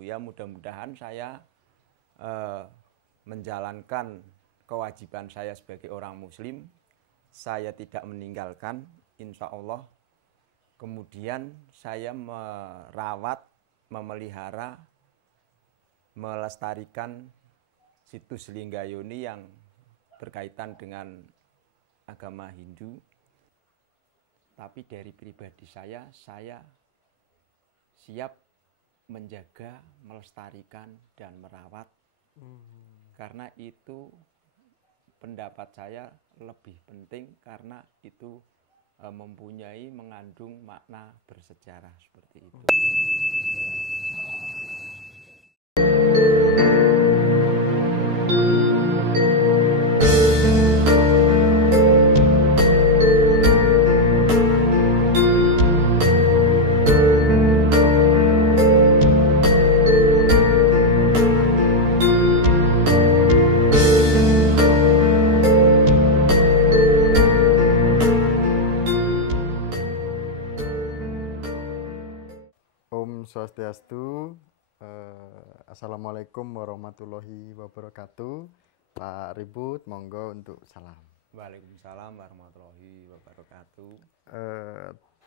Ya mudah-mudahan saya menjalankan kewajiban saya sebagai orang muslim, saya tidak meninggalkan, insya Allah. Kemudian saya merawat, memelihara, melestarikan situs Linggayoni yang berkaitan dengan agama Hindu. Tapi dari pribadi saya siap menjaga, melestarikan, dan merawat. Karena itu pendapat saya lebih penting, karena itu mengandung makna bersejarah seperti itu. Om Swastiastu. Assalamualaikum warahmatullahi wabarakatuh. Pak Ribut, monggo untuk salam. Waalaikumsalam warahmatullahi wabarakatuh.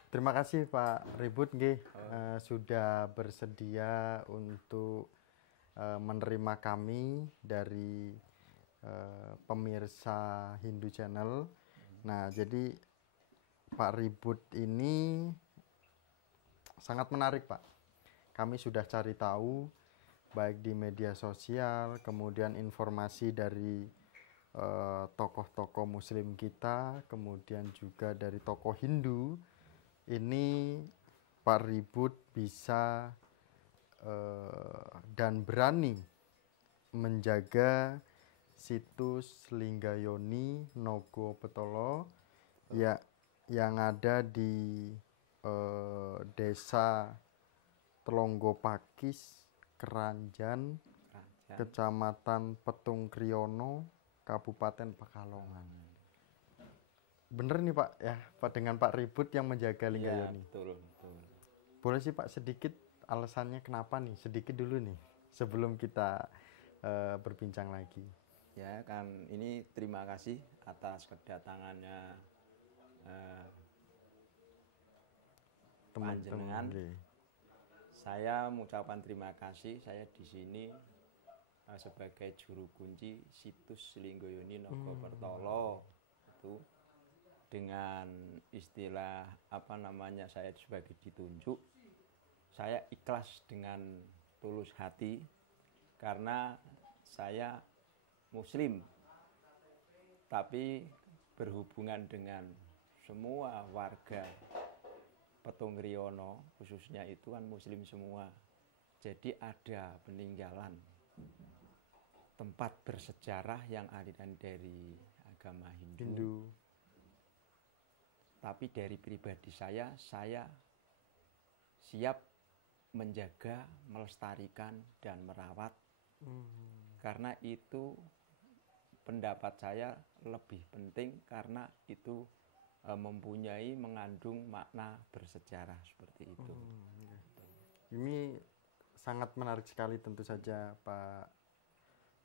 Terima kasih Pak Ribut sudah bersedia untuk menerima kami dari pemirsa Hindu Channel. Nah, jadi Pak Ribut ini sangat menarik, Pak. Kami sudah cari tahu baik di media sosial, kemudian informasi dari tokoh-tokoh muslim kita, kemudian juga dari tokoh Hindu. Ini Pak Ribut bisa dan berani menjaga situs Linggayoni Nogo Betolo ya, yang ada di Desa Telonggo Pakis, Keranjan, Kecamatan Petung Kriyono, Kabupaten Pekalongan. Bener nih Pak ya, Pak, dengan Pak Ribut yang menjaga Linggayoni. Ya, betul. Boleh sih Pak sedikit alasannya kenapa nih? Sedikit dulu nih sebelum kita berbincang lagi. Ya kan, ini terima kasih atas kedatangannya panjenengan. Saya mengucapkan terima kasih. Saya di sini sebagai juru kunci situs Linggayoni Nogo Betolo, itu dengan istilah saya sebagai ditunjuk. Saya ikhlas dengan tulus hati karena saya muslim, tapi berhubungan dengan semua warga Petung Kriyono, khususnya itu kan muslim semua. Jadi ada peninggalan tempat bersejarah yang aliran dari agama Hindu. Tapi dari pribadi saya siap menjaga, melestarikan, dan merawat. Karena itu pendapat saya lebih penting, karena itu mengandung makna bersejarah seperti itu. Ini sangat menarik sekali tentu saja Pak.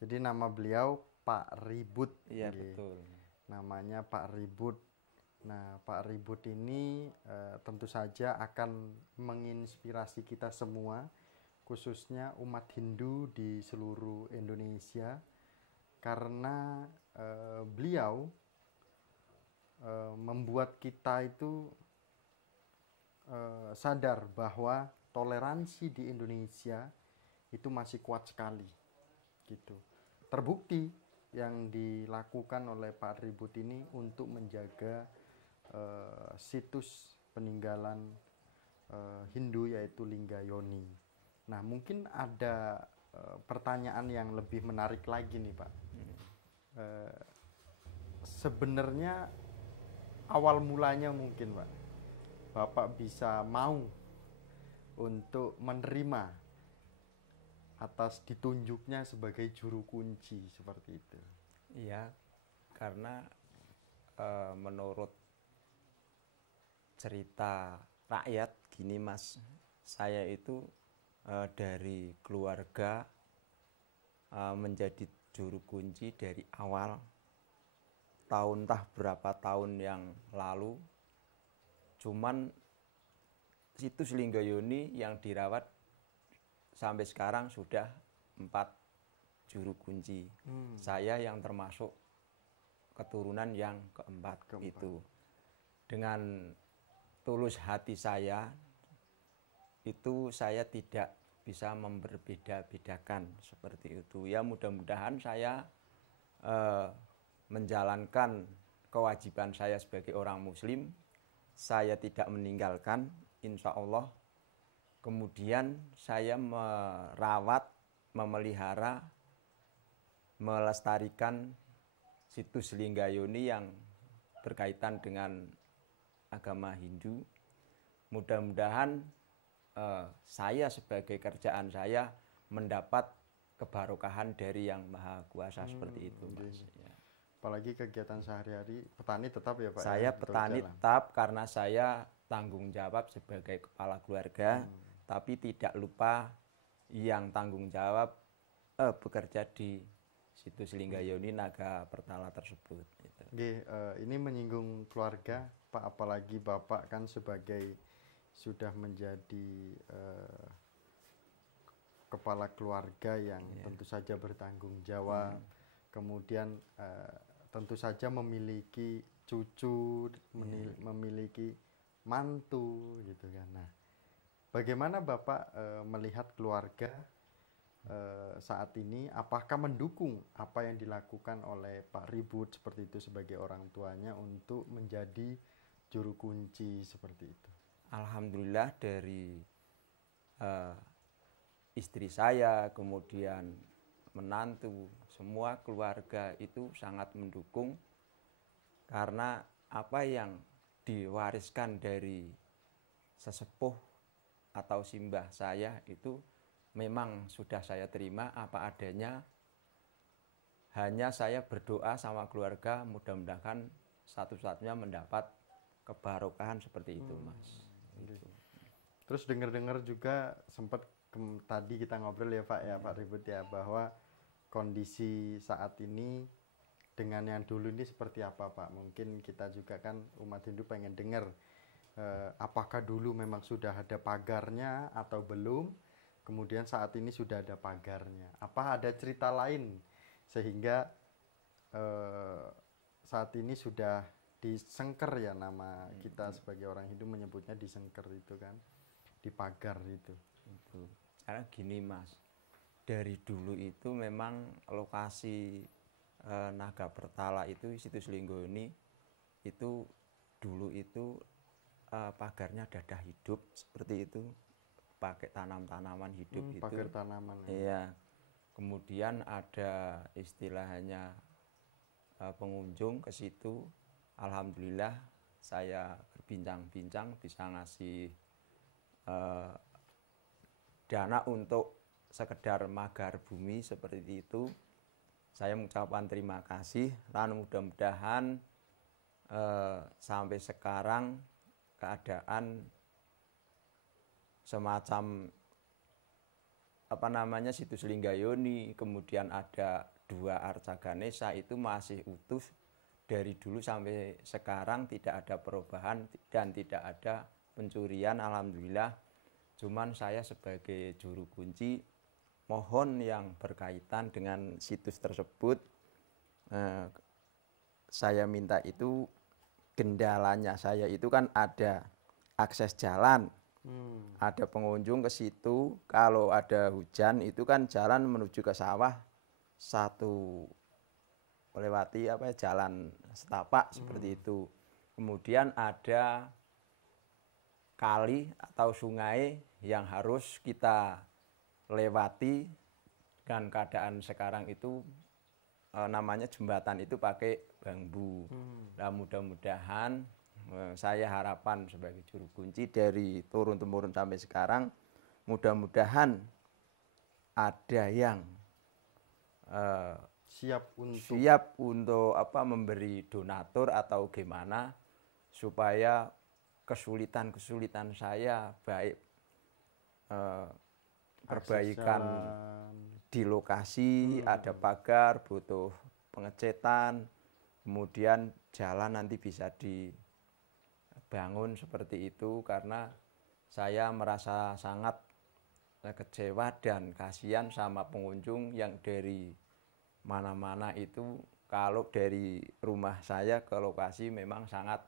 Jadi nama beliau Pak Ribut. Iya, betul. Namanya Pak Ribut. Nah, Pak Ribut ini tentu saja akan menginspirasi kita semua, khususnya umat Hindu di seluruh Indonesia, karena beliau membuat kita itu sadar bahwa toleransi di Indonesia itu masih kuat sekali, gitu. Terbukti yang dilakukan oleh Pak Ribut ini untuk menjaga situs peninggalan Hindu, yaitu Linggayoni. Nah, mungkin ada pertanyaan yang lebih menarik lagi nih Pak. Sebenarnya awal mulanya mungkin Pak, Bapak bisa mau untuk menerima atas ditunjuknya sebagai juru kunci seperti itu. Iya, karena menurut cerita rakyat gini Mas, saya itu dari keluarga menjadi juru kunci dari awal entah berapa tahun yang lalu. Cuman situs Linggayoni yang dirawat sampai sekarang sudah 4 juru kunci. Saya yang termasuk keturunan yang keempat. Itu. Dengan tulus hati saya, itu saya tidak bisa memberbeda-bedakan seperti itu. Ya mudah-mudahan saya menjalankan kewajiban saya sebagai orang muslim. Saya tidak meninggalkan, insya Allah. Kemudian saya merawat, memelihara, melestarikan situs Linggayoni yang berkaitan dengan agama Hindu. Mudah-mudahan saya sebagai kerjaan saya mendapat kebarokahan dari Yang Maha Kuasa seperti itu, Mas. Ya. Apalagi kegiatan sehari-hari petani tetap ya Pak? Saya ya, petani tetap karena saya tanggung jawab sebagai kepala keluarga, tapi tidak lupa yang tanggung jawab bekerja di situs Linggayoni Naga Pertala tersebut. Gitu. Ini menyinggung keluarga, Pak, apalagi Bapak kan sebagai sudah menjadi kepala keluarga yang tentu saja bertanggung jawab, kemudian tentu saja memiliki cucu, memiliki mantu gitu kan. Nah, bagaimana Bapak melihat keluarga saat ini? Apakah mendukung apa yang dilakukan oleh Pak Ribut seperti itu sebagai orang tuanya untuk menjadi juru kunci seperti itu? Alhamdulillah dari istri saya, kemudian menantu, semua keluarga itu sangat mendukung karena apa yang diwariskan dari sesepuh atau simbah saya itu memang sudah saya terima apa adanya. Hanya saya berdoa sama keluarga mudah-mudahan satu-satunya mendapat kebarokahan seperti itu, Mas. Gitu. Terus dengar-dengar juga sempat tadi kita ngobrol ya Pak ya, Pak Ribut ya, bahwa kondisi saat ini dengan yang dulu ini seperti apa Pak? Mungkin kita juga kan umat Hindu pengen dengar apakah dulu memang sudah ada pagarnya atau belum? Kemudian saat ini sudah ada pagarnya. Apa ada cerita lain sehingga saat ini sudah disengker ya, nama kita sebagai orang Hindu menyebutnya disengker itu kan, dipagar itu. Karena gini Mas, dari dulu itu memang lokasi Naga Pertala itu situs Linggayoni itu dulu itu pagarnya dadah hidup seperti itu, pakai tanam-tanaman hidup itu. Pagar tanaman. Iya. Kemudian ada istilahnya pengunjung ke situ. Alhamdulillah saya berbincang-bincang bisa ngasih dana untuk sekedar magar bumi seperti itu. Saya mengucapkan terima kasih dan mudah-mudahan sampai sekarang keadaan semacam apa namanya situs Linggayoni, kemudian ada 2 Arca Ganesha itu masih utuh dari dulu sampai sekarang, tidak ada perubahan dan tidak ada pencurian, alhamdulillah. Cuman saya sebagai juru kunci mohon yang berkaitan dengan situs tersebut saya minta itu kendalanya saya itu kan ada akses jalan. Ada pengunjung ke situ, kalau ada hujan itu kan jalan menuju ke sawah satu melewati apa ya, jalan setapak seperti itu. Kemudian ada kali atau sungai yang harus kita lewati, dan keadaan sekarang itu namanya jembatan itu pakai bambu. Nah, mudah-mudahan saya harapan sebagai juru kunci dari turun-temurun sampai sekarang, mudah-mudahan ada yang siap untuk apa memberi donatur atau gimana supaya kesulitan-kesulitan saya baik perbaikan jalan. di lokasi, ada pagar, butuh pengecetan, kemudian jalan nanti bisa dibangun seperti itu, karena saya merasa sangat kecewa dan kasihan sama pengunjung yang dari mana-mana itu. Kalau dari rumah saya ke lokasi memang sangat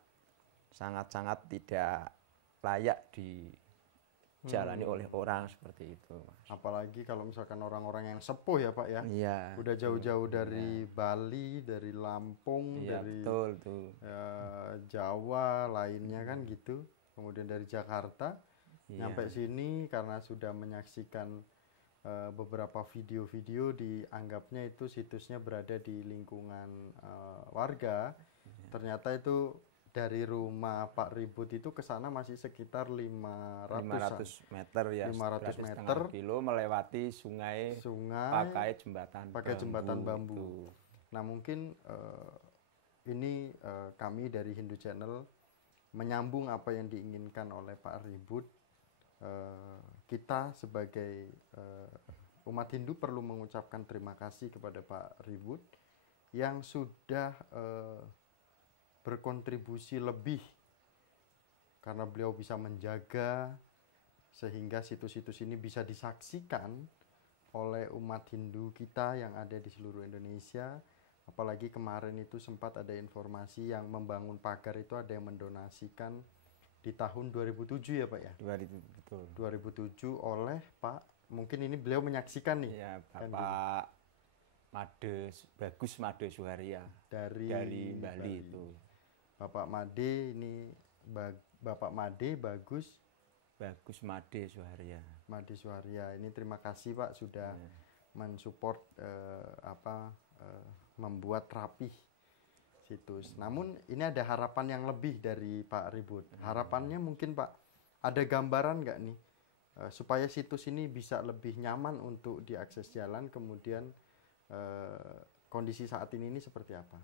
tidak layak dijalani oleh orang seperti itu, Mas. Apalagi kalau misalkan orang-orang yang sepuh ya Pak ya, Iya, udah jauh-jauh dari Bali, dari Lampung, iya, dari betul tuh. Jawa lainnya kan gitu, kemudian dari Jakarta Iya. nyampe sini karena sudah menyaksikan beberapa video-video, dianggapnya itu situsnya berada di lingkungan warga. Ternyata itu dari rumah Pak Ribut itu ke sana masih sekitar 500 meter ya, 500 berarti meter. setengah kilo melewati sungai pakai jembatan bambu. itu. Nah mungkin ini kami dari Hindu Channel menyambung apa yang diinginkan oleh Pak Ribut. Kita sebagai umat Hindu perlu mengucapkan terima kasih kepada Pak Ribut yang sudah berkontribusi lebih, karena beliau bisa menjaga sehingga situs-situs ini bisa disaksikan oleh umat Hindu kita yang ada di seluruh Indonesia. Apalagi kemarin itu sempat ada informasi yang membangun pagar itu ada yang mendonasikan di tahun 2007 ya Pak ya? 2000, betul. 2007 oleh Pak, mungkin ini beliau menyaksikan nih. Ya, Bapak Bagus Made Suharya dari Bali itu. Bapak Made ini Bapak Made Bagus Made Suharya. Made Suharya. Ini terima kasih Pak sudah mensupport membuat rapih situs. Namun ini ada harapan yang lebih dari Pak Ribut. Harapannya mungkin Pak, ada gambaran nggak nih supaya situs ini bisa lebih nyaman untuk diakses jalan, kemudian kondisi saat ini seperti apa?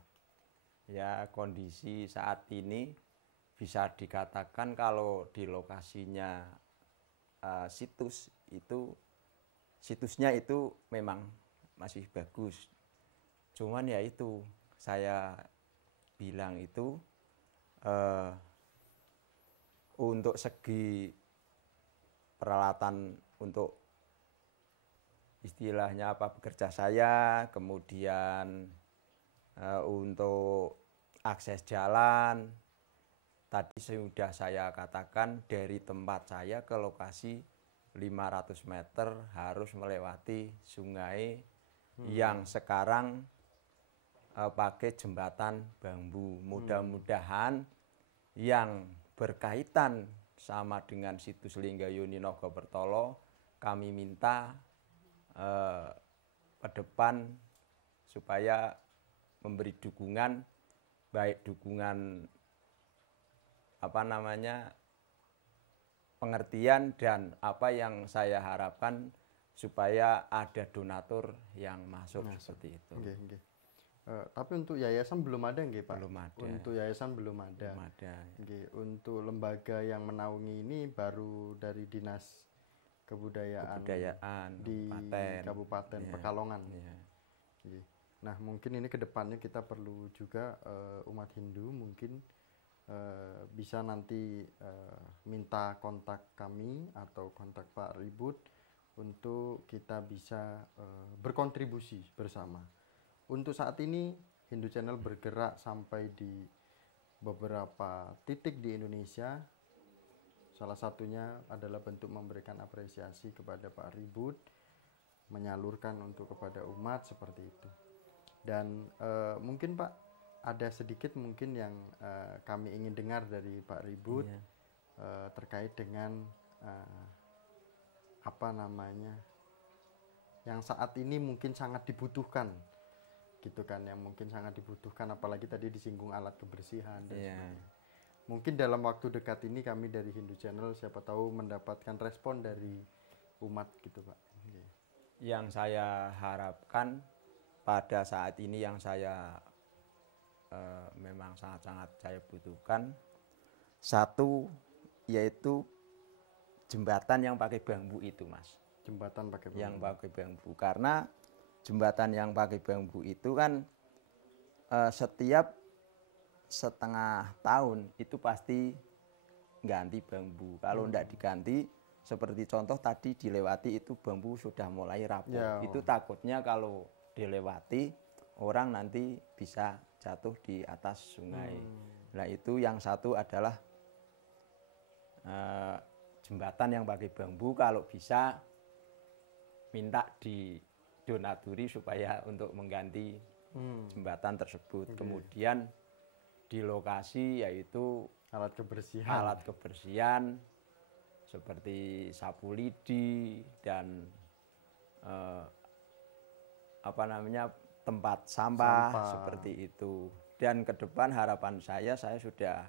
Ya, kondisi saat ini bisa dikatakan kalau di lokasinya situsnya itu memang masih bagus. Cuman ya itu saya bilang itu untuk segi peralatan untuk istilahnya bekerja saya, kemudian untuk akses jalan tadi sudah saya katakan, dari tempat saya ke lokasi 500 meter harus melewati sungai yang sekarang pakai jembatan bambu. Mudah-mudahan yang berkaitan sama dengan situs Linggayuni Nogobertolo, kami minta ke depan supaya memberi dukungan, baik dukungan pengertian dan apa yang saya harapkan supaya ada donatur yang masuk seperti itu. Okay. Tapi untuk yayasan belum ada nggih Pak? Belum ada. Untuk yayasan belum ada. Belum ada. Okay. Untuk lembaga yang menaungi ini baru dari Dinas Kebudayaan di Kabupaten Pekalongan. Yeah. Okay. Nah mungkin ini kedepannya kita perlu juga umat Hindu mungkin bisa nanti minta kontak kami atau kontak Pak Ribut untuk kita bisa berkontribusi bersama. Untuk saat ini Hindu Channel bergerak sampai di beberapa titik di Indonesia. Salah satunya adalah bentuk memberikan apresiasi kepada Pak Ribut, menyalurkan untuk kepada umat seperti itu. Dan mungkin Pak ada sedikit mungkin yang kami ingin dengar dari Pak Ribut terkait dengan yang saat ini mungkin sangat dibutuhkan gitu kan, yang mungkin sangat dibutuhkan, apalagi tadi disinggung alat kebersihan dan sebagainya. Mungkin dalam waktu dekat ini kami dari Hindu Channel siapa tahu mendapatkan respon dari umat gitu Pak. Yang saya harapkan pada saat ini yang saya memang sangat-sangat saya butuhkan, satu yaitu jembatan yang pakai bambu itu Mas. Jembatan pakai bambu. yang pakai bambu. Karena jembatan yang pakai bambu itu kan setiap setengah tahun itu pasti ganti bambu. Kalau tidak diganti, seperti contoh tadi dilewati itu bambu sudah mulai rapuh. Ya. Itu takutnya kalau dilewati orang nanti bisa jatuh di atas sungai. Nah itu yang satu adalah jembatan yang pakai bambu, kalau bisa minta didonaturi supaya untuk mengganti jembatan tersebut. Kemudian di lokasi yaitu Alat kebersihan. Seperti sapu lidi dan tempat sampah seperti itu. Dan ke depan harapan saya sudah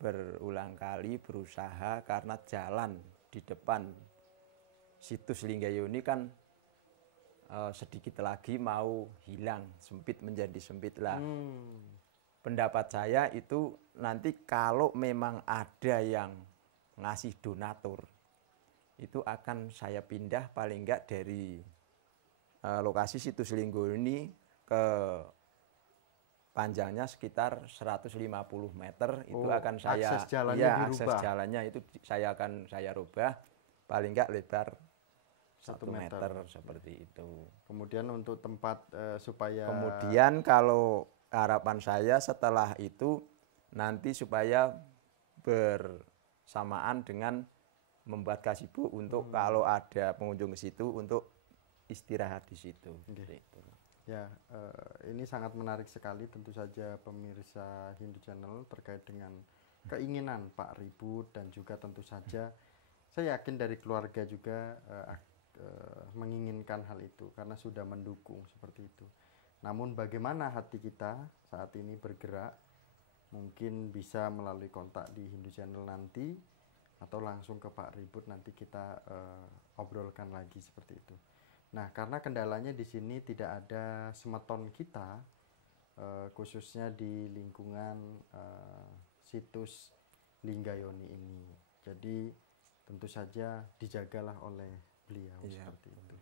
berulang kali berusaha, karena jalan di depan situs Linggayoni kan sedikit lagi mau hilang, sempit menjadi sempit lah. Pendapat saya itu nanti kalau memang ada yang ngasih donatur, itu akan saya pindah paling enggak dari lokasi situs Linggayoni ke panjangnya sekitar 150 meter. Itu akan saya akses jalannya itu saya rubah paling enggak lebar 1 meter seperti itu. Kemudian untuk tempat supaya kemudian kalau harapan saya setelah itu nanti supaya bersamaan dengan membuat gazebo untuk kalau ada pengunjung ke situ untuk istirahat di situ. Ya, ini sangat menarik sekali tentu saja pemirsa Hindu Channel terkait dengan keinginan Pak Ribut, dan juga tentu saja saya yakin dari keluarga juga menginginkan hal itu karena sudah mendukung seperti itu. Namun bagaimana hati kita saat ini bergerak, mungkin bisa melalui kontak di Hindu Channel nanti atau langsung ke Pak Ribut, nanti kita obrolkan lagi seperti itu. Nah, karena kendalanya di sini tidak ada semeton kita, khususnya di lingkungan situs Linggayoni ini. Jadi tentu saja dijagalah oleh beliau seperti itu.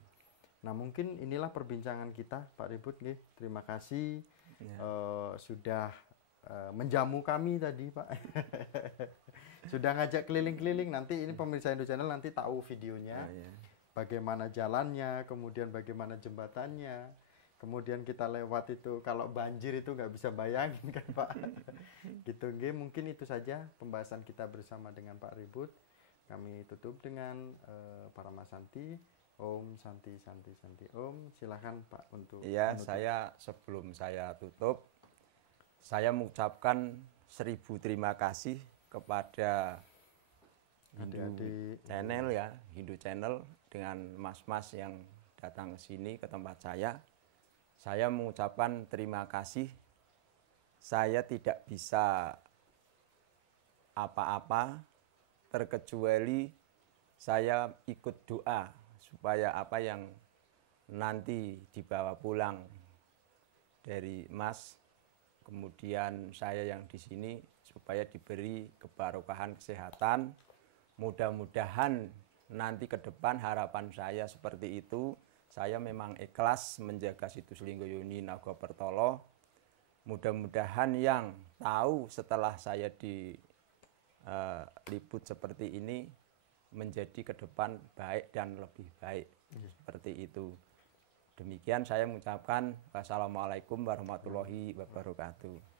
Nah, mungkin inilah perbincangan kita, Pak Ribut. Terima kasih sudah menjamu kami tadi, Pak. Sudah ngajak keliling-keliling. Nanti ini pemirsa Hindu Channel nanti tahu videonya. Bagaimana jalannya, kemudian bagaimana jembatannya, kemudian kita lewat itu kalau banjir itu nggak bisa bayangin kan Pak. Gitu, mungkin itu saja pembahasan kita bersama dengan Pak Ribut. Kami tutup dengan Paramasanti. Om Santi Santi Santi Om. Silahkan Pak untuk menutup. Saya sebelum saya tutup, saya mengucapkan 1000 terima kasih kepada Hindu Channel Hindu Channel, dengan mas-mas yang datang ke sini ke tempat saya. Saya mengucapkan terima kasih. Saya tidak bisa apa-apa terkecuali saya ikut doa supaya apa yang nanti dibawa pulang dari Mas, kemudian saya yang di sini, supaya diberi kebarokahan kesehatan. Mudah-mudahan nanti ke depan harapan saya seperti itu. Saya memang ikhlas menjaga situs Linggayoni Nagopertolo. Mudah-mudahan yang tahu setelah saya diliput seperti ini menjadi ke depan baik dan lebih baik. Seperti itu. Demikian saya mengucapkan wassalamualaikum warahmatullahi wabarakatuh.